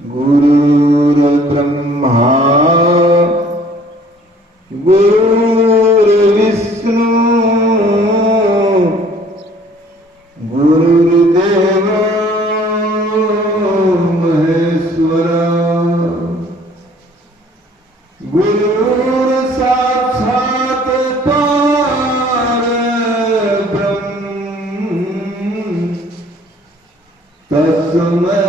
गुरुर्ब्रह्मा गुरुर्विष्णु गुरुर्देवो महेश्वरा गुरुर्साक्षात् परब्रह्म तस्मै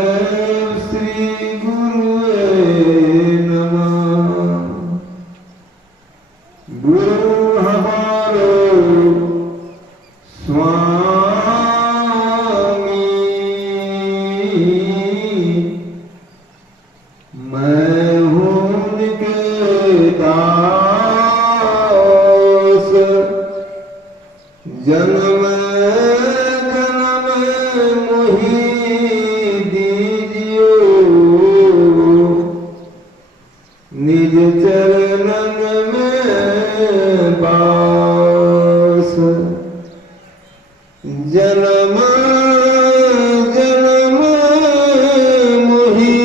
जन्म जन्म मोहि दीजियो निज चरणन में बास। जन्म जन्म मोहि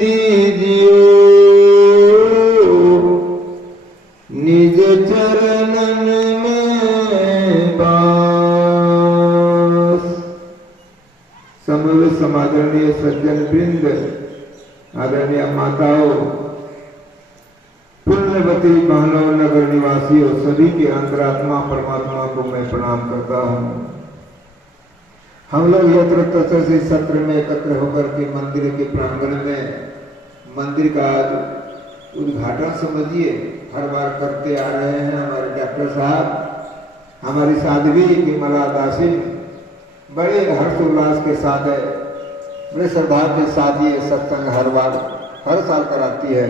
दीजियो निज चरणन समवेत समादरणीय सज्जन वृंद, आदरणीय माताओं, पुण्यवती बहनों, नगर निवासियों, सभी के अंतरात्मा परमात्मा को मैं प्रणाम करता हूँ। हम लोग यत्र तत्र से सत्र में एकत्र होकर के मंदिर के प्रांगण में मंदिर का उद्घाटन समझिए हर बार करते आ रहे हैं। हमारे डॉक्टर साहब, हमारी साध्वी विमला दासी बड़े हर्षोल्लास के साथ है, बड़े श्रद्धा के साथ ये सत्संग हर साल कराती है।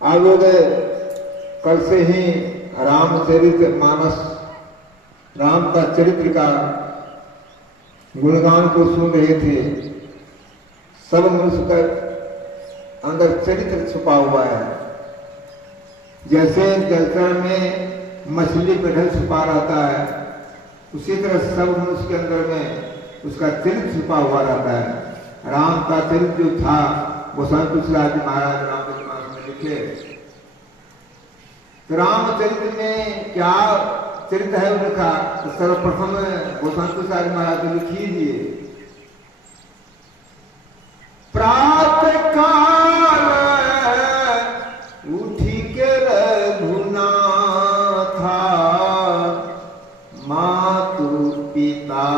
आप लोग कल से ही रामचरित मानस, राम का चरित्र का गुणगान को सुन रहे थे। सब मनुष्य का अंदर चरित्र छुपा हुआ है। जैसे जलचर में मछली पेढ़ल छुपा रहता है, उसी तरह सब मनुष्य के अंदर में उसका चरित्र छुपा हुआ रहता है। राम का चरित्र जो था वो तुलसीदास महाराज रामचरित मानस में लिखे। तो रामचरित्र में क्या चरित्र है उनका, तो सर्वप्रथम तुलसीदास महाराज लिखी दिए। प्रातः काल उठी के रघुनाथा, मातु पिता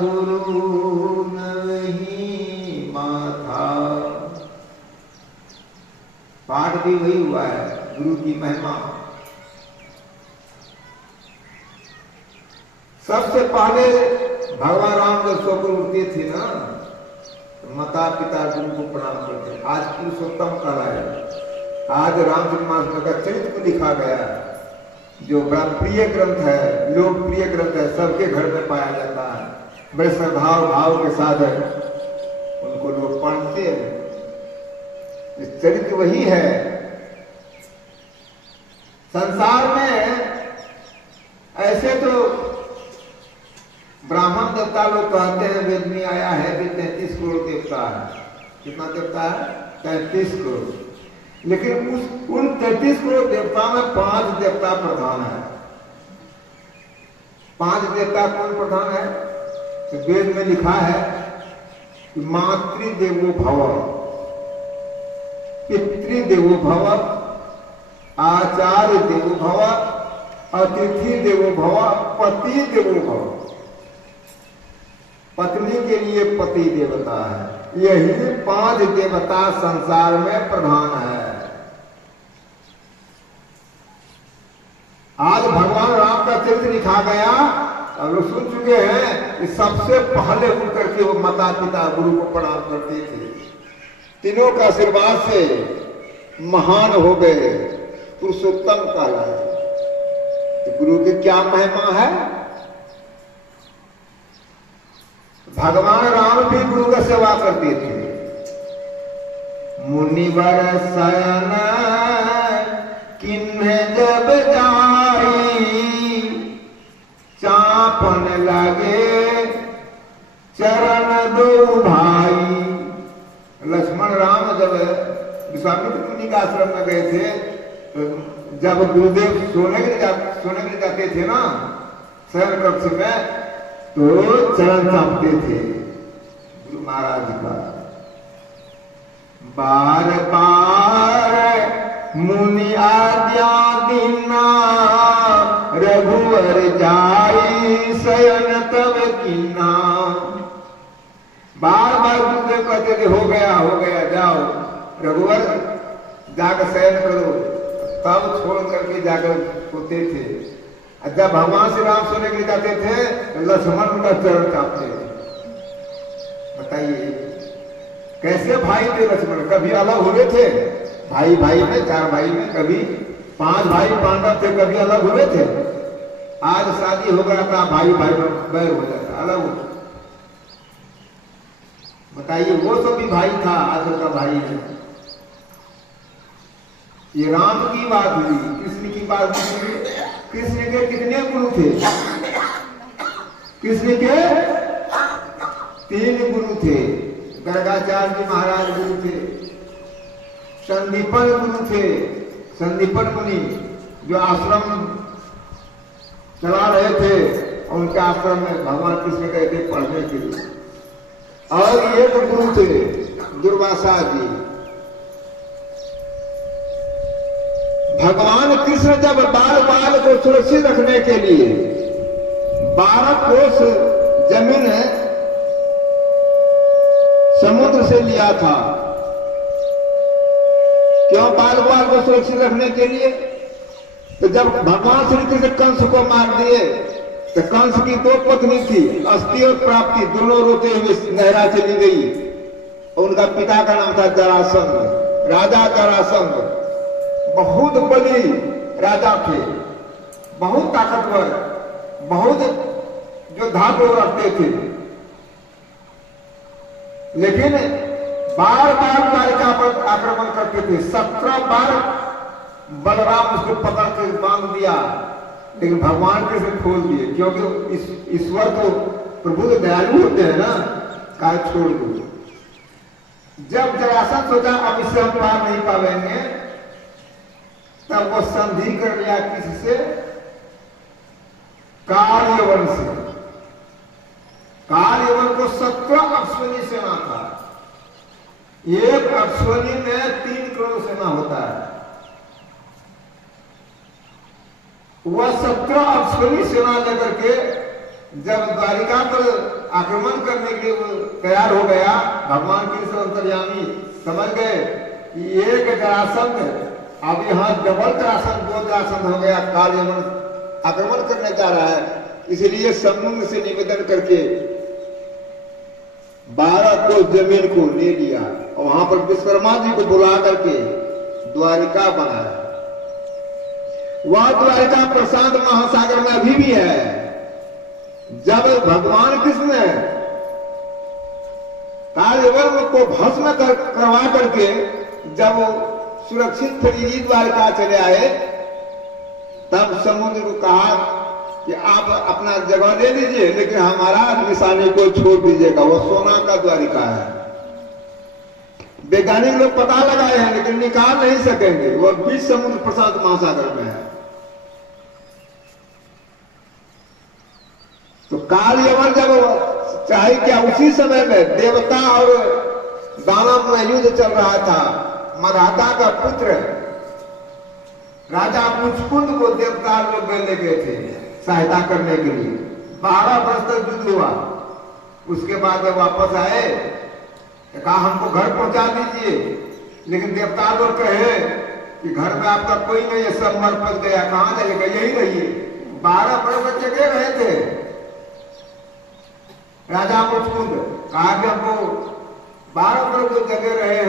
गुरु नहीं माथा। पाठ भी वही हुआ है, गुरु की महिमा। सबसे पहले भगवान राम जब स्वप्न उठते थे ना, तो माता पिता गुरु को प्रणाम करते। आज पुरुषोत्तम काल है, आज रामचरित मानस का चरित्र को लिखा गया है, जो बड़ा प्रिय ग्रंथ है, लोकप्रिय ग्रंथ है, सबके घर में पाया जाता है। बड़े श्रद्धा भाव के साथ है, उनको लोग पढ़ते हैं। इस चरित्र वही है। संसार में ऐसे तो ब्राह्मण देवता लोग कहते हैं, वेद में आया है कि 33 करोड़ देवता है। कितना देवता है? 33 करोड़। लेकिन उन 33 करोड़ देवता में 5 देवता प्रधान है। 5 देवता कौन प्रधान है? तो वेद में लिखा है कि मातृदेवो भव, पितृदेवो भव, आचार्य देवो भव, अतिथि देवो भव, पति देवो भव। पत्नी के लिए पति देवता है। यही 5 देवता संसार में प्रधान है। आज भगवान राम का चरित्र लिखा गया, अब लोग सुन चुके हैं कि सबसे पहले उठकर के वो माता पिता गुरु को प्रणाम करते थे। तीनों का आशीर्वाद से महान हो गए, पुरुषोत्तम कहलाए। तो गुरु की क्या महिमा है? भगवान राम भी गुरु का सेवा करते थे। मुनिवर शयन किन्हे जब जाई, चापन लगे चरण दो भाई। विश्वामित्र मुनि का आश्रम में गए थे, तो जब गुरुदेव सोने के लिए जाते थे ना शयन कक्ष में, तो चरण चापते थे गुरु महाराज का। बार बार मुनि आज्ञा दीना, रघुवर जाई शयन तब कीना। बार बार गुरुदेव कहते थे हो गया जाओ रघुवर जाकर शयन करो, तब छोड़ करके जाकर सोते थे। जब भगवान श्री राम सोने के लिए जाते थे तो लक्ष्मण उनका चरण चापते। बताइए कैसे भाई थे लक्ष्मण, कभी अलग हो रहे थे भाई में, 4 भाई में, कभी 5 भाई पांडव थे, कभी अलग हो रहे थे। आज शादी हो गया था, भाई में बैर हो जाता, अलग हो। बताइए वो सब भी भाई था, आज का भाई है। ये राम की बात हुई, कृष्ण की बात हुई। कृष्ण के कितने गुरु थे? कृष्ण के 3 गुरु थे। गर्गाचार्य जी महाराज गुरु थे, संदीपन गुरु थे, संदीपन मुनि जो आश्रम चला रहे थे, उनके आश्रम में भगवान कृष्ण गए थे पढ़ने के लिए। और एक गुरु थे दुर्वासा जी। भगवान कृष्ण जब बाल को सुरक्षित रखने के लिए 12 कोस जमीन समुद्र से लिया था। क्यों बाल को सुरक्षित रखने के लिए? तो जब भगवान श्री कृष्ण कंस को मार दिए तो कंस की 2 पत्नी थी, अस्थि और प्राप्ति, दोनों रोते हुए नहरा चली गई। उनका पिता का नाम था जरासंध, राजा जरासंध। बहुत बली राजा थे, बहुत ताकतवर, बहुत जो धातु रखते थे, लेकिन बार द्वारिका पर आक्रमण करते थे। 17 बार बलराम उसको पकड़ के बांध दिया, लेकिन भगवान कृष्ण खोल दिए, क्योंकि ईश्वर तो प्रभु के दयालु होते हैं ना, कहा छोड़ दो। जब जरासंध सोचा अब इससे हम पार नहीं पाएंगे, तब वो संधि कर लिया किससे? कार्यवन से। कार्यवन को 17 अश्विनी सेना था। एक अश्विनी में 3 करोड़ सेना होता है। वह 17 अश्विनी सेना लेकर के जब द्वारिका पर आक्रमण करने के लिए तैयार हो गया, भगवान कृष्ण अंतर्यामी समझ गए कि एक जरासंध अब यहाँ डबल जरासंध, 2 जरासंध हो गया, कार्यवन आक्रमण करने जा रहा है। इसलिए समुद्र से निवेदन करके 12 को जमीन को ले लिया और वहां पर विश्वकर्मा जी को बुला करके द्वारिका बनाया। वह द्वारिका प्रशांत महासागर में अभी भी है। जब भगवान कृष्ण ने कार्यवन को भस्म करवा करके जब सुरक्षित फिर द्वारिका चले आए, तब समुद्र को कहा कि आप अपना जगह ले लीजिए, लेकिन हमारा निशानी को छोड़ दीजिएगा। वो सोना का द्वारिका है। वैज्ञानिक लोग पता लगाए हैं, लेकिन निकाल नहीं सकेंगे। वो बीच समुद्र प्रशांत महासागर में है। तो कालयवन जब चाहे क्या, उसी समय में देवता और दानव में युद्ध चल रहा था। मराठा का पुत्र राजा मुचकुंद को देवता लोग ले गए थे सहायता करने के लिए। 12 वर्ष तक युद्ध हुआ। उसके बाद जब वापस आए, कहा हमको घर पहुंचा दीजिए, लेकिन देवता लोग कहे कि घर में आपका कोई नहीं है, सब मर पच गया, कहां जाएगा, यही रहिए। 12 वर्ष जगह रहे थे। राजा मुचकुंद कहा कि हमको 12 वर्ष जगह रहे